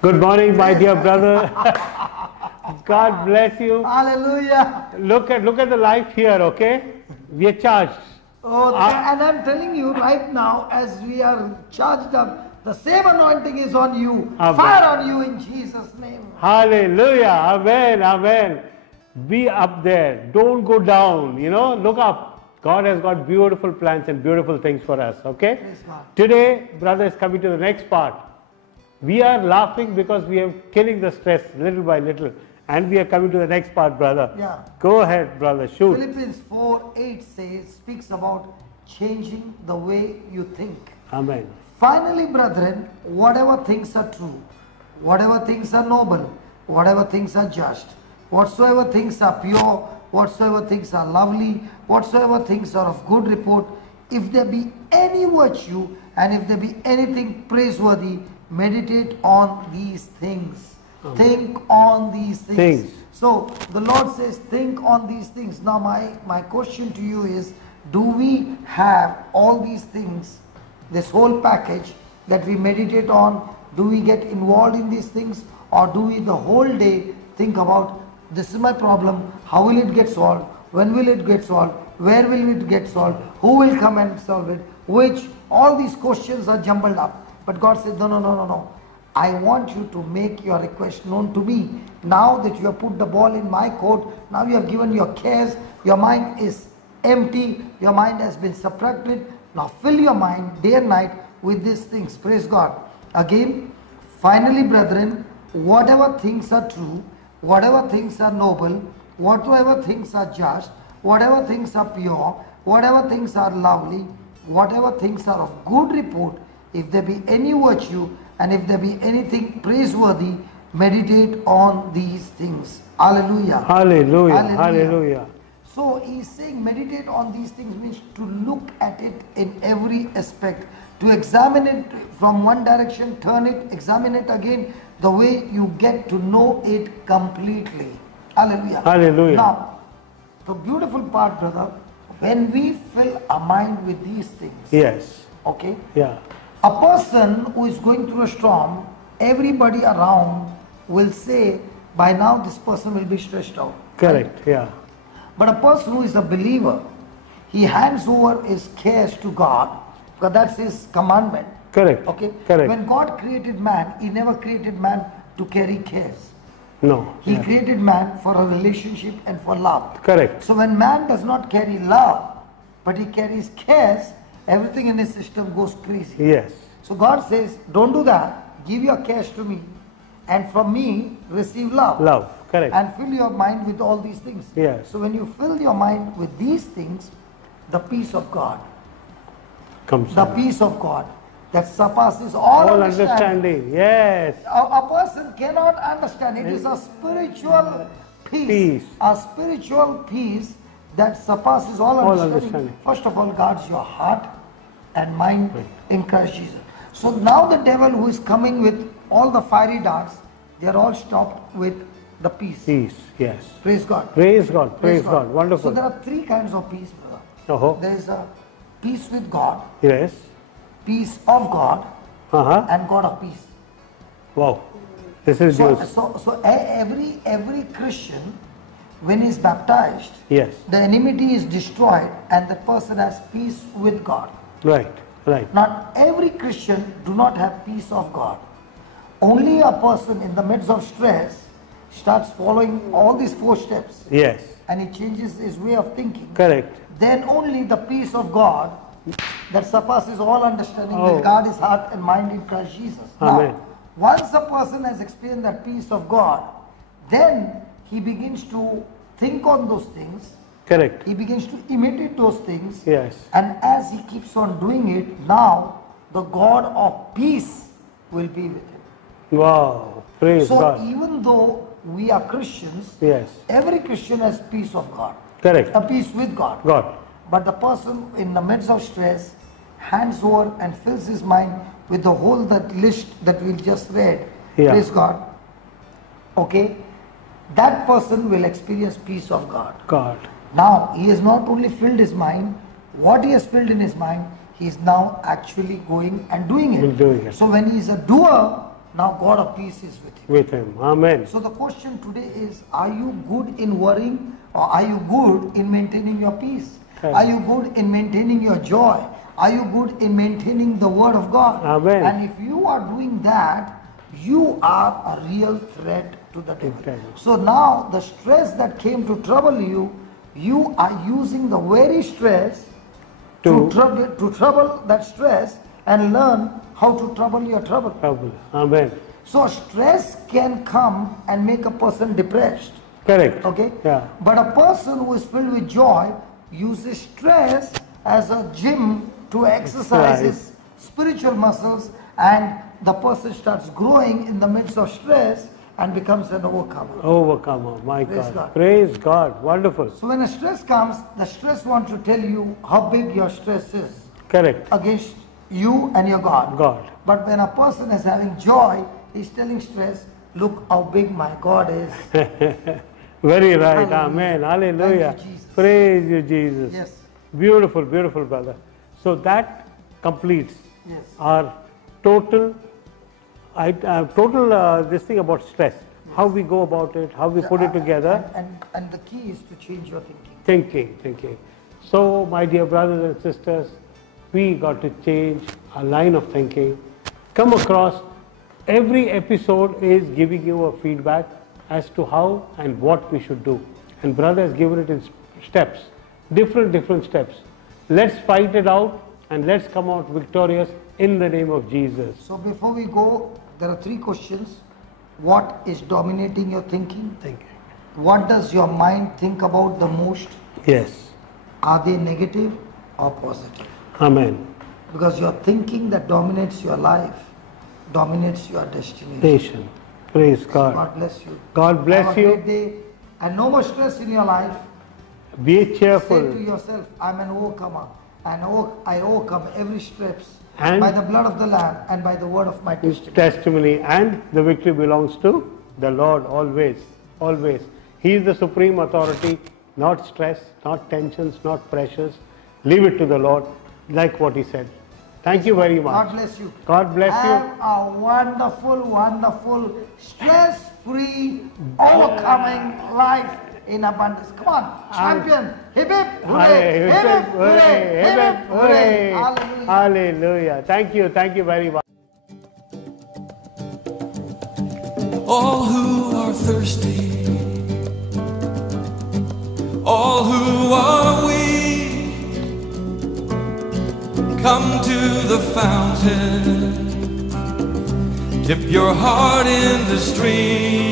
Good morning, my dear brother. God bless you. Hallelujah. Look at the life here, okay? We are charged. Oh, and I'm telling you right now, as we are charged up, the same anointing is on you. Amen. Fire on you in Jesus' name. Hallelujah. Amen. Amen. Be up there. Don't go down. Look up. God has got beautiful plans and beautiful things for us, okay? Praise God. Today, brother is coming to the next part. We are laughing because we are killing the stress little by little. And we are coming to the next part, brother. Yeah. Go ahead, brother. Shoot. Philippians 4:8 speaks about changing the way you think. Amen. Finally, brethren, whatever things are true, whatever things are noble, whatever things are just, whatsoever things are pure, whatsoever things are lovely, whatsoever things are of good report, if there be any virtue and if there be anything praiseworthy, meditate on these things. Think on these things. So the Lord says, think on these things. Now my question to you is, do we have all these things, this whole package that we meditate on? Do we get involved in these things, or do we the whole day think about, this is my problem, how will it get solved, when will it get solved, where will it get solved, who will come and solve it, which all these questions are jumbled up. But God said, no. I want you to make your request known to me. Now that you have put the ball in my court, now you have given your cares, your mind is empty, your mind has been subtracted. Now fill your mind day and night with these things. Praise God. Again, finally, brethren, whatever things are true, whatever things are noble, whatever things are just, whatever things are pure, whatever things are lovely, whatever things are of good report, if there be any virtue and if there be anything praiseworthy, meditate on these things. Hallelujah. Hallelujah. Hallelujah. So he's saying meditate on these things means to look at it in every aspect, to examine it from one direction, turn it, examine it again, the way you get to know it completely. Hallelujah. Hallelujah. Now, the beautiful part, brother, when we fill our mind with these things. Yes. Okay. Yeah. A person who is going through a storm, everybody around will say, by now this person will be stressed out. Correct. Right? Yeah. But a person who is a believer, he hands over his cares to God, because that's his commandment. Correct. Okay. Correct. When God created man, he never created man to carry cares. No. He created man for a relationship and for love. Correct. So when man does not carry love, but he carries cares, everything in his system goes crazy. Yes. So God says, don't do that. Give your cash to me, and from me receive love. Love. Correct. And fill your mind with all these things. Yes. So when you fill your mind with these things, the peace of God comes. The peace of God that surpasses all understanding. Yes. A person cannot understand. It is a spiritual peace. A spiritual peace that surpasses all understanding. First of all, guards your heart and mind in Christ Jesus. So now the devil who is coming with all the fiery darts, they are all stopped with the peace. Peace, yes. Praise God. Praise God. Praise God. Wonderful. So there are three kinds of peace, brother. Oh. There is a peace with God. Yes. Peace of God. And God of peace. Wow. This is news. So every Christian, when he is baptized, yes, the enmity is destroyed and the person has peace with God. Right. Right. Not every Christian do not have peace of God. Only a person in the midst of stress starts following all these 4 steps. Yes. And he changes his way of thinking. Correct. Then only the peace of God that surpasses all understanding will guard his heart and mind in Christ Jesus. Amen. Now, once a person has experienced that peace of God, then he begins to think on those things. Correct. He begins to imitate those things. Yes. And as he keeps on doing it, now the God of peace will be with him. Wow. Praise God. So even though we are Christians, yes, every Christian has peace of God. Correct. A peace with God. God. But the person in the midst of stress hands over and fills his mind with the whole that list that we just read. Yeah. Praise God. Okay. That person will experience peace of God. God. Now, he has not only filled his mind, what he has filled in his mind, he is now actually going and doing it. Doing it. So when he is a doer, Now God of peace is with you. with Him. Amen. So the question today is, are you good in worrying, or are you good in maintaining your peace? Correct. Are you good in maintaining your joy? Are you good in maintaining the word of God? Amen. And if you are doing that, you are a real threat to the devil. Exactly. So now the stress that came to trouble you, you are using the very stress to trouble that stress and learn how to trouble your trouble. Trouble. Amen. So stress can come and make a person depressed. Correct. Okay? Yeah. But a person who is filled with joy uses stress as a gym to exercise his spiritual muscles, and the person starts growing in the midst of stress and becomes an overcomer. Overcomer. My Praise God. God. Praise God. Wonderful. So when a stress comes, the stress wants to tell you how big your stress is Correct. against you and your God. God. But when a person is having joy, he's telling stress, look how big my God is. Very right. Hallelujah. Amen. Hallelujah. Thank you, Jesus. Praise you, Jesus. Yes. Beautiful, beautiful, brother. So that completes Yes. our total, this thing about stress. How we go about it, how we put it together. And the key is to change your Thinking. So, my dear brothers and sisters, we got to change our line of thinking. Come across, every episode is giving you a feedback as to how and what we should do. And brother has given it in steps, different steps. Let's fight it out and let's come out victorious in the name of Jesus. So before we go, there are 3 questions. What is dominating your thinking? What does your mind think about the most? Yes. Are they negative or positive? Amen. Because your thinking that dominates your life dominates your destination. Nation. Praise God. God bless you. God bless Have a you. great day. And no more stress in your life. Be Say to cheerful. yourself, I'm an overcomer. And I overcome every stress And- by the blood of the Lamb and by the word of my testimony. Testimony, and the victory belongs to the Lord always. He is the supreme authority, not stress, not tensions, not pressures. Leave it to the Lord, like what He said. Thank you very much. God bless you. God bless you. Have a wonderful, stress-free, overcoming life in abundance. Come on, champion. Hip hip hooray. Hip hip hooray. Hip hip hooray. Hallelujah. Hallelujah. Thank you very much. All who are thirsty, all who are weak, come to the fountain, dip your heart in the stream.